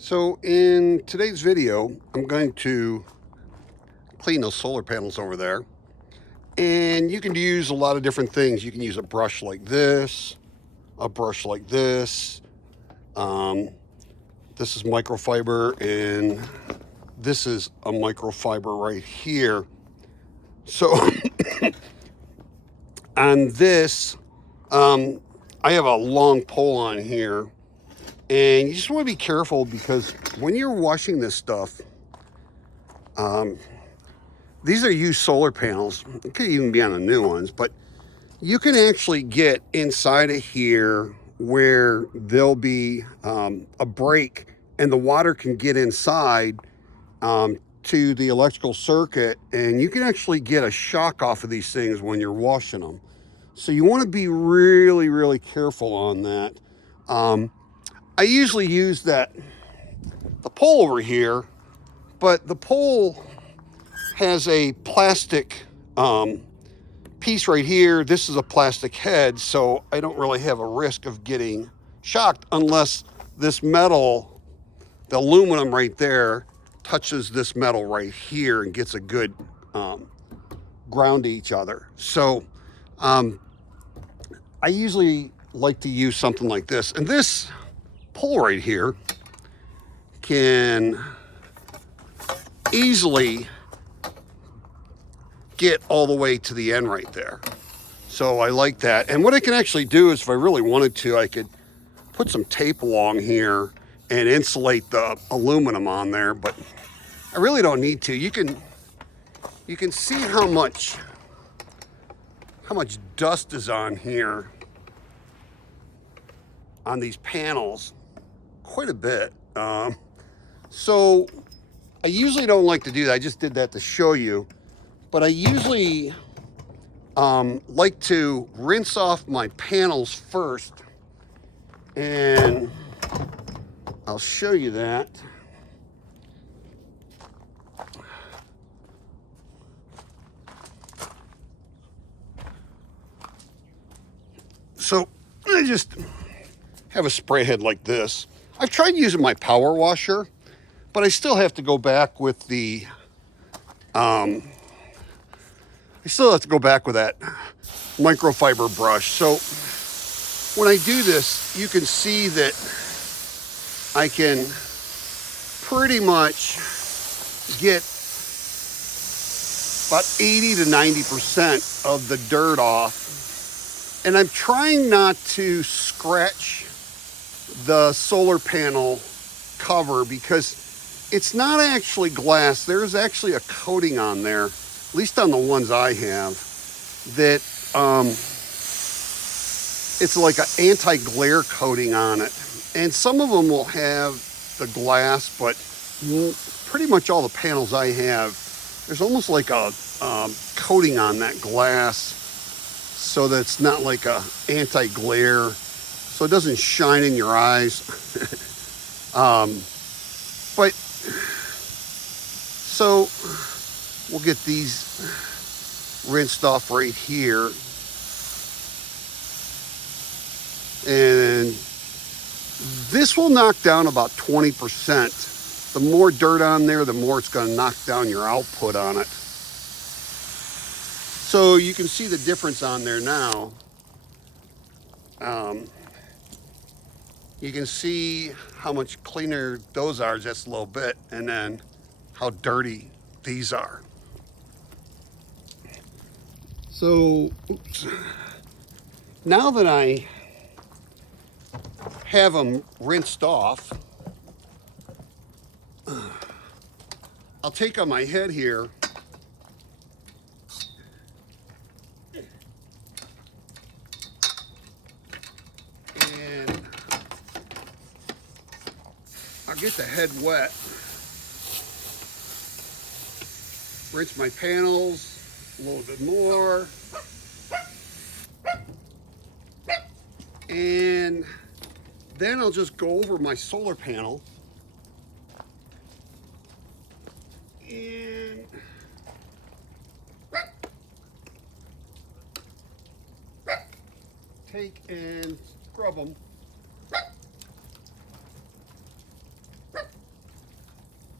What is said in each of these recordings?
So in today's video, I'm going to clean those solar panels over there. And you can use a lot of different things. You can use a brush like this, a brush like this. This is microfiber, and this is a microfiber right here. So on this, I have a long pole on here. And you just want to be careful because when you're washing this stuff, these are used solar panels. It could even be on the new ones, but you can actually get inside of here where there'll be a break and the water can get inside to the electrical circuit, and you can actually get a shock off of these things when you're washing them. So you want to be really, really careful on that. I usually use the pole over here, but the pole has a plastic piece right here. This is a plastic head, so I don't really have a risk of getting shocked unless this metal, the aluminum right there, touches this metal right here and gets a good ground to each other. So I usually like to use something like this. And this pole right here can easily get all the way to the end right there. So I like that. And what I can actually do is, if I really wanted to, I could put some tape along here and insulate the aluminum on there, but I really don't need to. You can see how much dust is on here on these panels, quite a bit. So I usually don't like to do that. I just did that to show you, but I usually like to rinse off my panels first, and I'll show you that. So I just have a spray head like this. I've tried using my power washer, but I still have to go back with the I still have to go back with that microfiber brush. So when I do this, you can see that I can pretty much get about 80 to 90% of the dirt off. And I'm trying not to scratch the solar panel cover because it's not actually glass. There's actually a coating on there, at least on the ones I have, that it's like an anti-glare coating on it. And some of them will have the glass, but pretty much all the panels I have, there's almost like a coating on that glass so that it's not like a anti-glare, so it doesn't shine in your eyes. But so we'll get these rinsed off right here. And this will knock down about 20%. The more dirt on there, the more it's going to knock down your output on it. So you can see the difference on there now. You can see how much cleaner those are just a little bit, and then how dirty these are. So, oops. Now that I have them rinsed off, I'll take on my head here and I'll get the head wet, rinse my panels a little bit more, and then I'll just go over my solar panel and take and scrub them.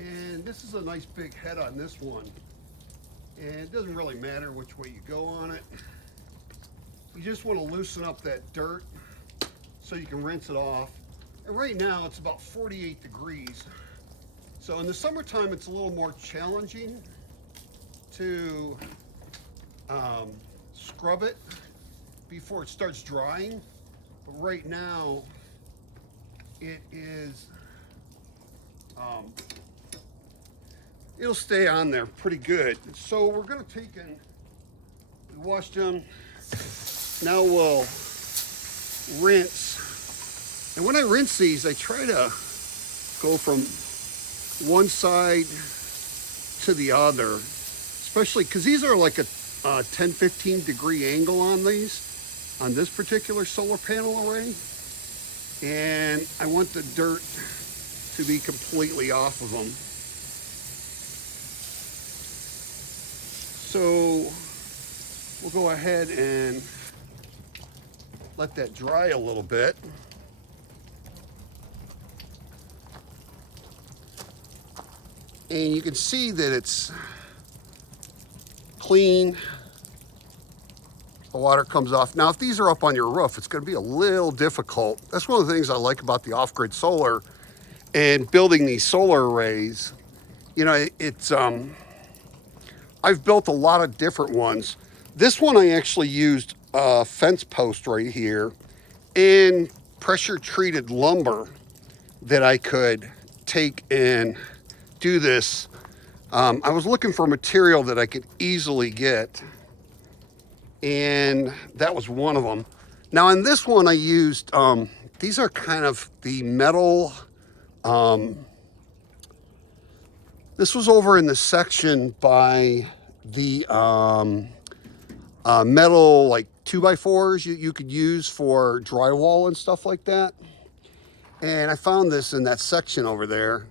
And this is a nice big head on this one. And it doesn't really matter which way you go on it. You just want to loosen up that dirt so you can rinse it off. And right now it's about 48 degrees. So in the summertime it's a little more challenging to scrub it before it starts drying. But right now it is, it'll stay on there pretty good. So we're gonna take and wash them. Now we'll rinse. And when I rinse these, I try to go from one side to the other, especially because these are like a 10-15 degree angle on these, on this particular solar panel array. And I want the dirt to be completely off of them. So we'll go ahead and let that dry a little bit. And you can see that it's clean. The water comes off. Now, if these are up on your roof, it's going to be a little difficult. That's one of the things I like about the off-grid solar and building these solar arrays. You know, it's I've built a lot of different ones. This one I actually used a fence post right here and pressure treated lumber that I could take and do this. I was looking for material that I could easily get, and that was one of them. Now in this one I used, these are kind of the metal, this was over in the section by the metal like 2x4s you could use for drywall and stuff like that. And I found this in that section over there.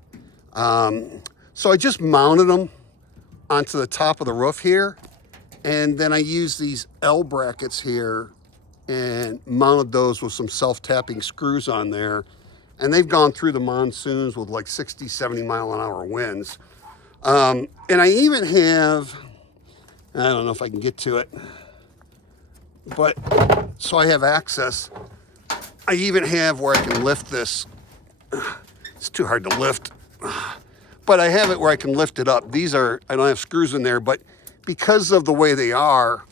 So I just mounted them onto the top of the roof here. And then I used these L brackets here and mounted those with some self-tapping screws on there. And they've gone through the monsoons with like 60, 70 mile an hour winds. And I even have, I don't know if I can get to it, but so I have access. I even have where I can lift this. It's too hard to lift, but I have it where I can lift it up. These are, I don't have screws in there, but because of the way they are,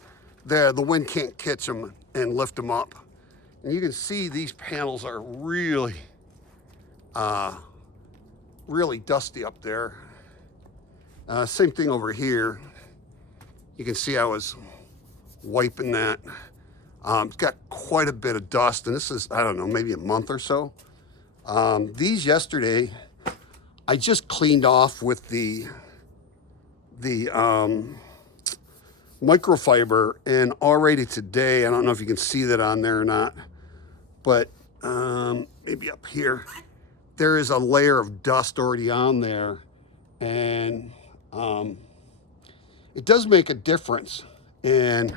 the wind can't catch them and lift them up. And you can see these panels are really, really dusty up there. Same thing over here. You can see I was wiping that. It's got quite a bit of dust, and this is, I don't know, maybe a month or so. These yesterday, I just cleaned off with the microfiber, and already today, I don't know if you can see that on there or not, but maybe up here, there is a layer of dust already on there, and it does make a difference. And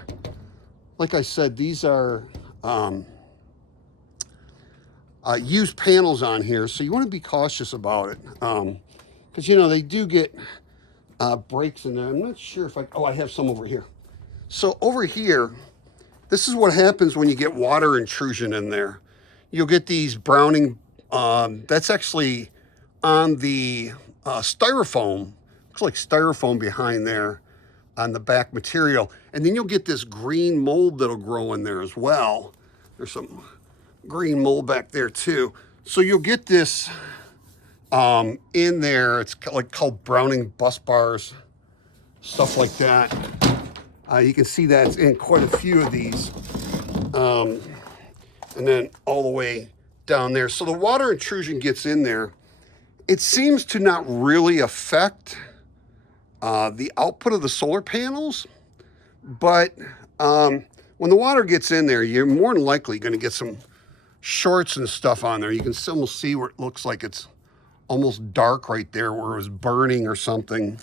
like I said, these are used panels on here, so you want to be cautious about it, because you know they do get breaks in there. I'm not sure if I have some over here. So over here, this is what happens when you get water intrusion in there. You'll get these browning, that's actually on the styrofoam. Looks like styrofoam behind there on the back material. And then you'll get this green mold that'll grow in there as well. There's some green mold back there too. So you'll get this in there. It's like called browning bus bars, stuff like that. You can see that it's in quite a few of these. And then all the way down there. So the water intrusion gets in there. It seems to not really affect the output of the solar panels, but when the water gets in there, you're more than likely going to get some shorts and stuff on there. You can still see where it looks like it's almost dark right there where it was burning or something.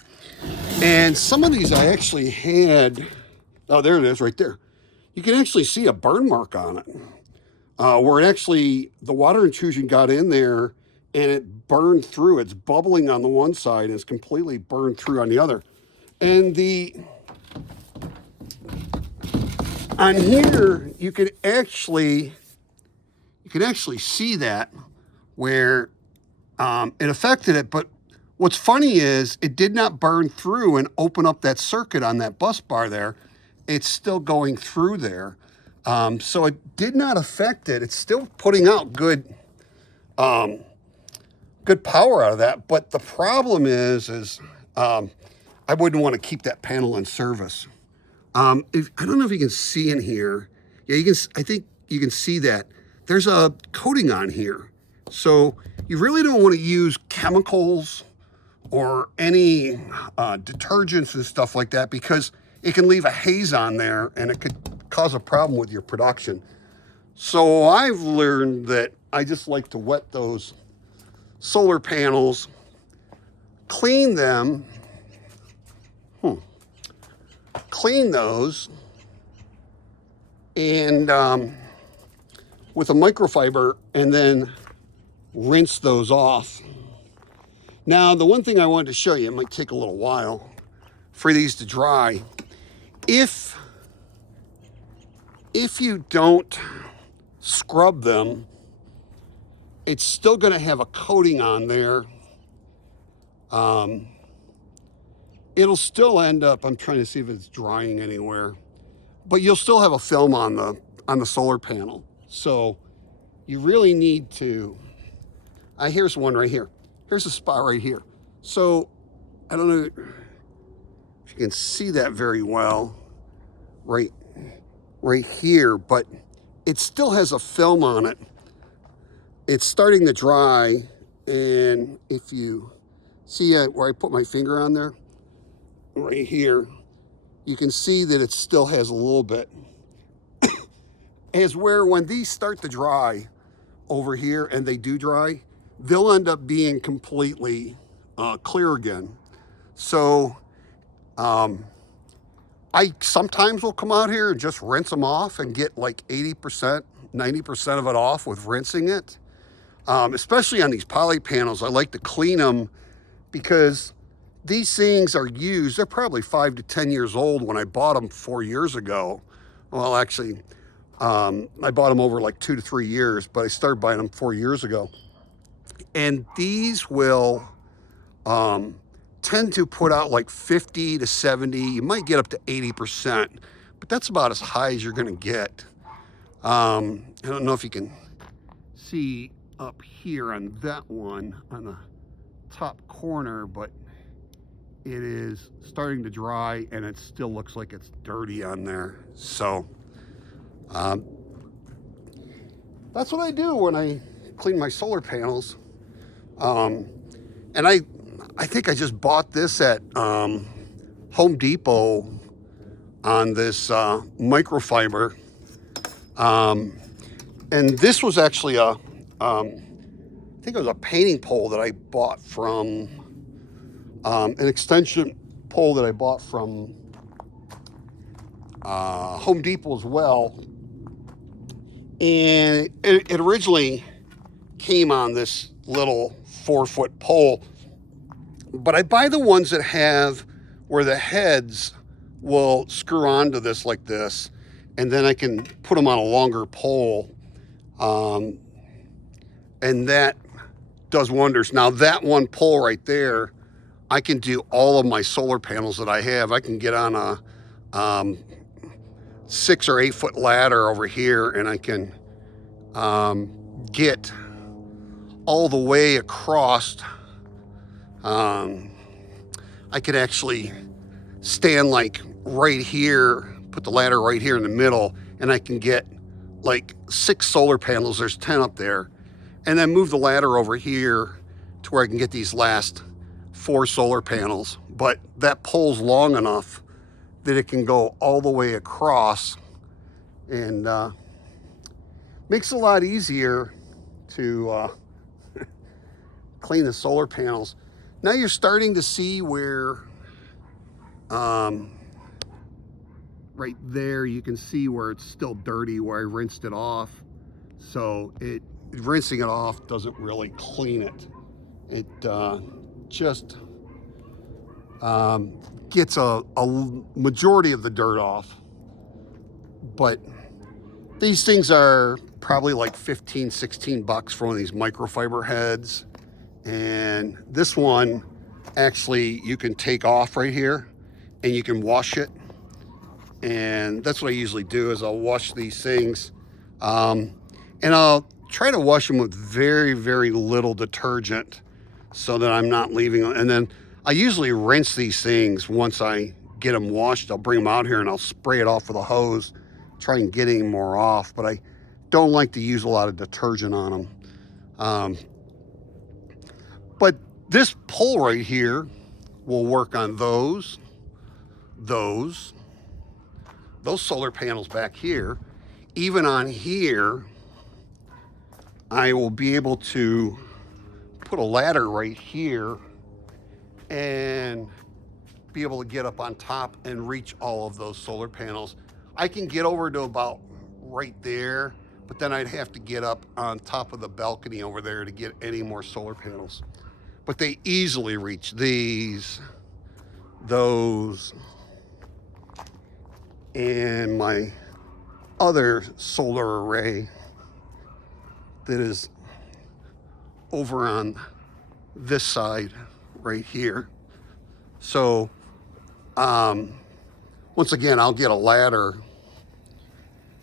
And some of these I actually had, oh, there it is right there. You can actually see a burn mark on it, where it actually, the water intrusion got in there and it burned through. It's bubbling on the one side and it's completely burned through on the other. And on here, you can actually see that where it affected it. But what's funny is it did not burn through and open up that circuit on that bus bar there. It's still going through there. So it did not affect it. It's still putting out good power out of that. But the problem is I wouldn't want to keep that panel in service. I don't know if you can see in here. Yeah, you can. I think you can see that there's a coating on here. So you really don't want to use chemicals or any detergents and stuff like that, because it can leave a haze on there and it could cause a problem with your production. So I've learned that I just like to wet those solar panels, clean them, clean those, and with a microfiber, and then rinse those off. Now, the one thing I wanted to show you, it might take a little while for these to dry. If you don't scrub them, it's still going to have a coating on there. It'll still end up, I'm trying to see if it's drying anywhere, but you'll still have a film on the solar panel. So you really need to, here's one right here. Here's a spot right here. So I don't know if you can see that very well right here, but it still has a film on it. It's starting to dry, and if you see where I put my finger on there, right here, you can see that it still has a little bit. As where when these start to dry over here, and they do dry, they'll end up being completely clear again. So I sometimes will come out here and just rinse them off and get like 80%, 90% of it off with rinsing it. Especially on these poly panels, I like to clean them because these things are used. They're probably 5 to 10 years old when I bought them 4 years ago. Well, actually, I bought them over like 2 to 3 years, but I started buying them 4 years ago. And these will tend to put out like 50 to 70. You might get up to 80%, but that's about as high as you're going to get. I don't know if you can see up here on that one on the top corner, but it is starting to dry and it still looks like it's dirty on there. So that's what I do when I clean my solar panels. And I think I just bought this at Home Depot on this microfiber. And this was actually I think it was a painting pole that I bought from, an extension pole that I bought from Home Depot as well. And it originally came on this little 4-foot pole, but I buy the ones that have where the heads will screw onto this like this, and then I can put them on a longer pole, and that does wonders. Now that one pole right there, I can do all of my solar panels that I have. I can get on a 6 or 8 foot ladder over here, and I can get all the way across. I could actually stand like right here, put the ladder right here in the middle, and I can get like 6 solar panels. There's 10 up there, and then move the ladder over here to where I can get these last 4 solar panels. But that pole's long enough that it can go all the way across, and makes it a lot easier to clean the solar panels. Now you're starting to see where right there, you can see where it's still dirty, where I rinsed it off. So it rinsing it off doesn't really clean it. It just gets a majority of the dirt off. But these things are probably like 15, 16 bucks for one of these microfiber heads. And this one, actually, you can take off right here and you can wash it. And that's what I usually do, is I'll wash these things. And I'll try to wash them with very, very little detergent so that I'm not leaving them. And then I usually rinse these things once I get them washed. I'll bring them out here and I'll spray it off with a hose, try and get any more off. But I don't like to use a lot of detergent on them. But this pull right here will work on those solar panels back here. Even on here, I will be able to put a ladder right here and be able to get up on top and reach all of those solar panels. I can get over to about right there, but then I'd have to get up on top of the balcony over there to get any more solar panels. But they easily reach these, those, and my other solar array that is over on this side right here. So once again, I'll get a ladder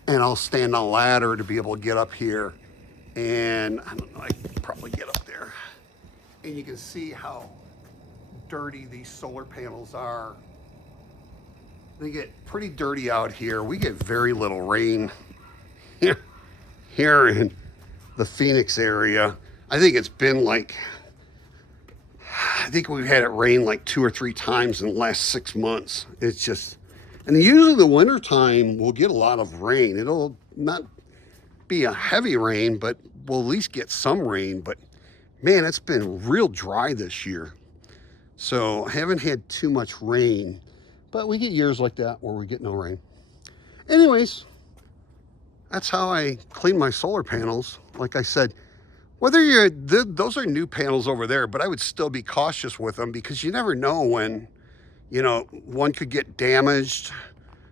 and I'll stand on a ladder to be able to get up here. And I don't know, I can probably get up there. And you can see how dirty these solar panels are. They get pretty dirty out here. We get very little rain here in the Phoenix area. I think it's been like, I think we've had it rain like 2 or 3 times in the last 6 months. It's just, and usually the winter time we'll get a lot of rain. It'll not be a heavy rain, but we'll at least get some rain. But man, it's been real dry this year. So I haven't had too much rain, but we get years like that where we get no rain. Anyways, that's how I clean my solar panels. Like I said, whether you're, those are new panels over there, but I would still be cautious with them because you never know when, you know, one could get damaged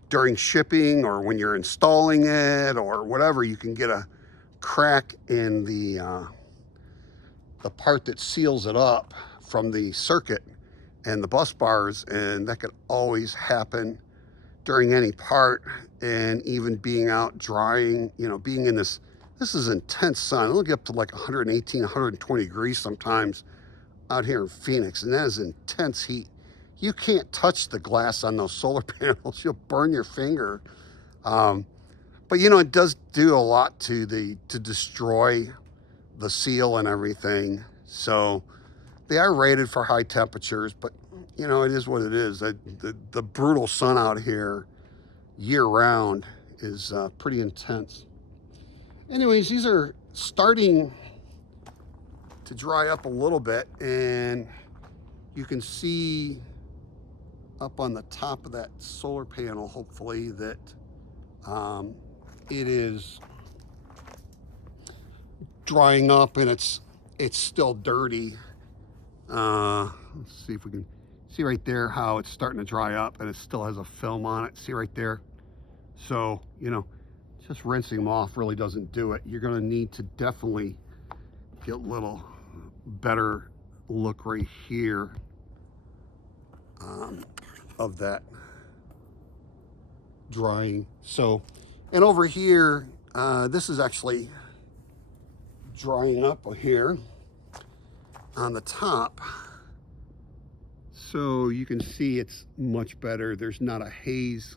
during shipping or when you're installing it or whatever. You can get a crack in the part that seals it up from the circuit and the bus bars, and that could always happen during any part. And even being out drying, you know, being in this is intense sun. It'll get up to like 118, 120 degrees sometimes out here in Phoenix, and that is intense heat. You can't touch the glass on those solar panels. You'll burn your finger. But you know, it does do a lot to destroy the seal and everything. So they are rated for high temperatures, but you know, it is what it is. The brutal sun out here year round is pretty intense. Anyways, these are starting to dry up a little bit, and you can see up on the top of that solar panel, hopefully, that it is drying up and it's still dirty. Let's see if we can see right there how it's starting to dry up and it still has a film on it. See right there? So, you know, just rinsing them off really doesn't do it. You're going to need to definitely get a little better look right here of that drying. So, and over here, this is actually drying up here on the top. So you can see it's much better. There's not a haze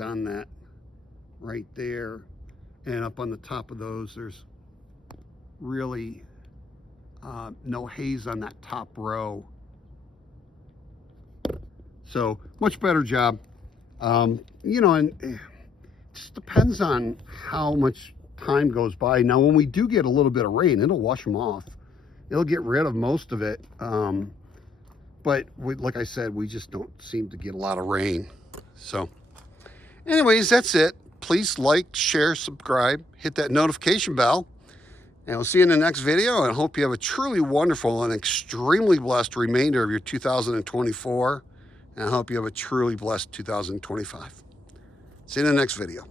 on that right there. And up on the top of those, there's really no haze on that top row. So much better job. You know, and it just depends on how much time goes by. Now, when we do get a little bit of rain, it'll wash them off. It'll get rid of most of it. But like I said, we just don't seem to get a lot of rain. So anyways, that's it. Please like, share, subscribe, hit that notification bell. And we'll see you in the next video, and I hope you have a truly wonderful and extremely blessed remainder of your 2024. And I hope you have a truly blessed 2025. See you in the next video.